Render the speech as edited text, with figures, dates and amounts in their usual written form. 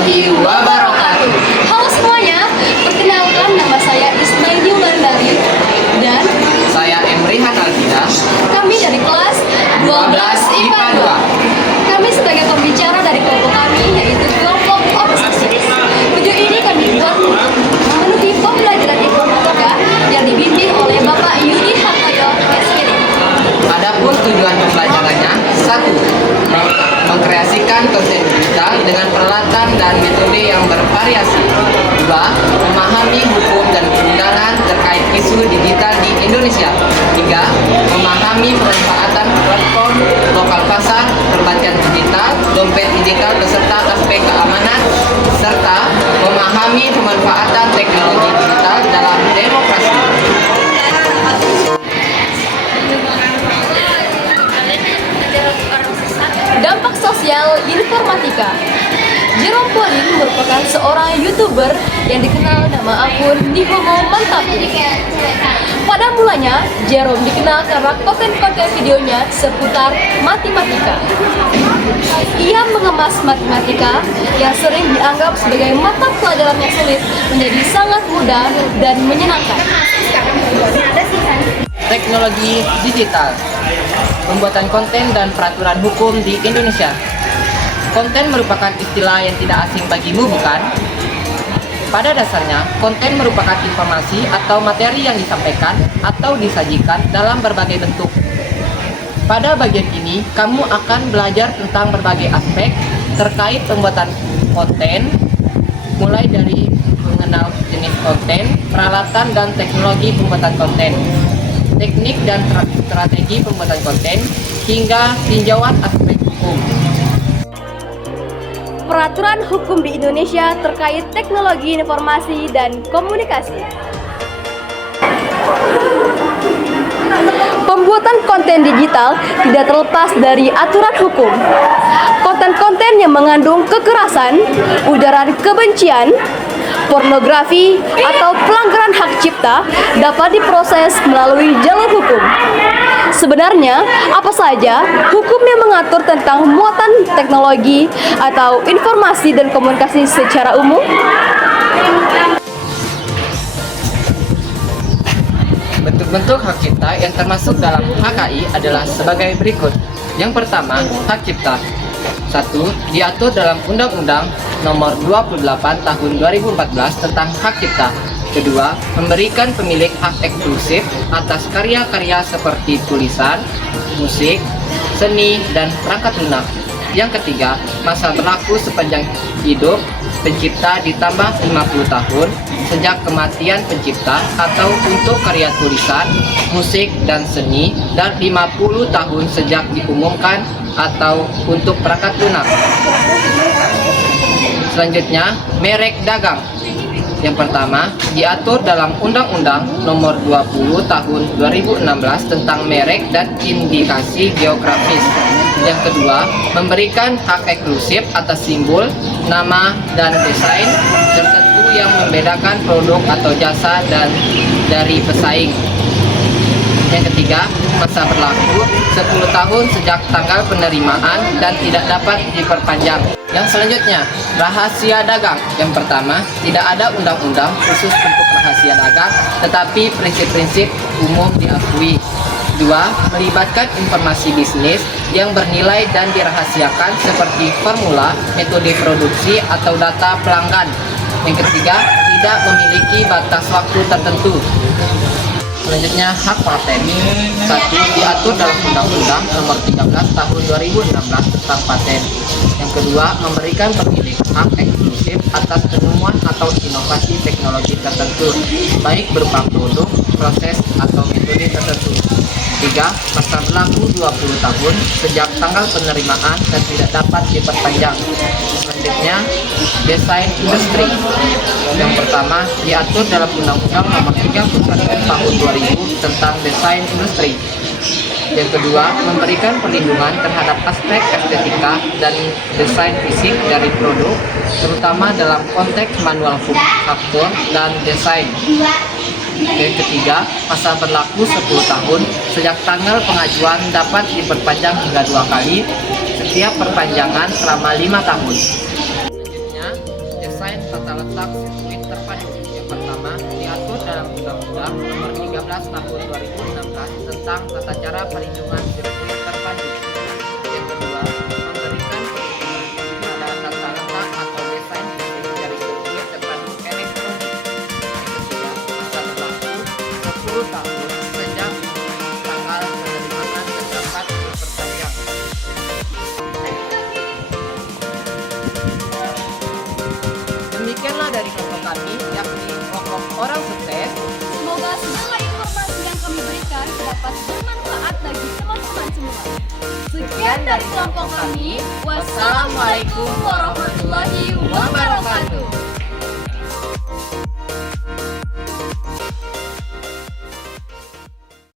warahmatullahi wabarakatuh. Halo semuanya, perkenalkan nama saya Ismaili Wulandari dan Saya Emrihan Alfida, kami dari kelas 12 IPA 2. Kami sebagai pembicara dari kelompok kami yaitu kelompok obsesi. Video ini kami buat untuk memenuhi pembelajaran informatika yang dibimbing oleh Bapak Yudi Hartoyo SPD. Adapun tujuan pembelajarannya: 1. Mengkreasikan konten digital dengan peralatan dan metode yang bervariasi. 2. Memahami hukum dan perundangan terkait isu digital di Indonesia. 3. Memahami pemanfaatan platform lokal pasar, perbankan digital, dompet digital beserta aspek keamanan, serta memahami pemanfaatan teknologi digital dalam demokrasi. Dampak sosial informatika. Jerome Pauline merupakan seorang YouTuber yang dikenal nama akun Nihomo Mantapu. Pada mulanya, Jerome dikenal karena konten-konten videonya seputar matematika. Ia mengemas matematika yang sering dianggap sebagai mata pelajaran yang sulit menjadi sangat mudah dan menyenangkan. Teknologi digital, pembuatan konten dan peraturan hukum di Indonesia. Konten merupakan istilah yang tidak asing bagimu, bukan? Pada dasarnya, konten merupakan informasi atau materi yang disampaikan atau disajikan dalam berbagai bentuk. Pada bagian ini, kamu akan belajar tentang berbagai aspek terkait pembuatan konten, mulai dari mengenal jenis konten, peralatan dan teknologi pembuatan konten, teknik dan strategi pembuatan konten, hingga tinjauan aspek hukum. Peraturan hukum di Indonesia terkait teknologi informasi dan komunikasi. Pembuatan konten digital tidak terlepas dari aturan hukum. Konten-konten yang mengandung kekerasan, ujaran kebencian, pornografi, atau pelanggaran hak cipta dapat diproses melalui jalur hukum. Sebenarnya, apa saja hukum yang mengatur tentang muatan teknologi atau informasi dan komunikasi secara umum? Bentuk-bentuk hak cipta yang termasuk dalam HKI adalah sebagai berikut. Yang pertama, hak cipta. 1. Diatur dalam Undang-Undang Nomor 28 Tahun 2014 tentang hak cipta. Kedua, memberikan pemilik hak eksklusif atas karya-karya seperti tulisan, musik, seni, dan perangkat lunak. Yang ketiga, masa berlaku sepanjang hidup pencipta ditambah 50 tahun sejak kematian pencipta atau untuk karya tulisan, musik, dan seni, dan 50 tahun sejak diumumkan atau untuk perangkat lunak. Selanjutnya, merek dagang. Yang pertama, diatur dalam Undang-Undang Nomor 20 Tahun 2016 tentang merek dan indikasi geografis. Yang kedua, memberikan hak eksklusif atas simbol, nama, dan desain tertentu yang membedakan produk atau jasa dan dari pesaing. Yang ketiga, masa berlaku 10 tahun sejak tanggal penerimaan dan tidak dapat diperpanjang. Yang selanjutnya, rahasia dagang. Yang pertama, tidak ada undang-undang khusus untuk rahasia dagang, tetapi prinsip-prinsip umum diakui. 2. Melibatkan informasi bisnis yang bernilai dan dirahasiakan seperti formula, metode produksi, atau data pelanggan. Yang ketiga, tidak memiliki batas waktu tertentu. Selanjutnya, hak paten. 1. Diatur dalam Undang-Undang Nomor 13 Tahun 2016 tentang paten. Yang kedua, memberikan pemilik hak eksklusif atas penemuan atau inovasi teknologi tertentu, baik berupa produk, proses, atau metode tertentu. 3. Masa berlaku 20 tahun sejak tanggal penerimaan dan tidak dapat diperpanjang. Selanjutnya, desain industri. Yang pertama, diatur dalam Undang-Undang Nomor 31 Tahun 2000 tentang desain industri. Yang kedua, memberikan perlindungan terhadap aspek estetika dan desain fisik dari produk, terutama dalam konteks manual faktur dan desain. Yang ketiga, masa berlaku 10 tahun sejak tanggal pengajuan dapat diperpanjang hingga 2 kali, setiap perpanjangan selama 5 tahun. Selanjutnya, letak sirkuit terpadu. Yang pertama, diatur dalam Undang-Undang Nomor 13 Tahun 2016 tentang Tata Cara Perhitungan Sirkuit Terpadu. Yang kedua, memberikan perlindungan pada tata letak atau desain fisik dari sirkuit terpadu elektronik. Yang ketiga, masa berlaku 10 tahun sejak tanggal penerimaan terdapat diperpanjang. Demikianlah dari kelompok kami, yakni kelompok orang sukses. Semoga segala informasi yang kami berikan dapat bermanfaat bagi teman-teman semua. Sekian dari kelompok kami. Wassalamualaikum warahmatullahi wabarakatuh.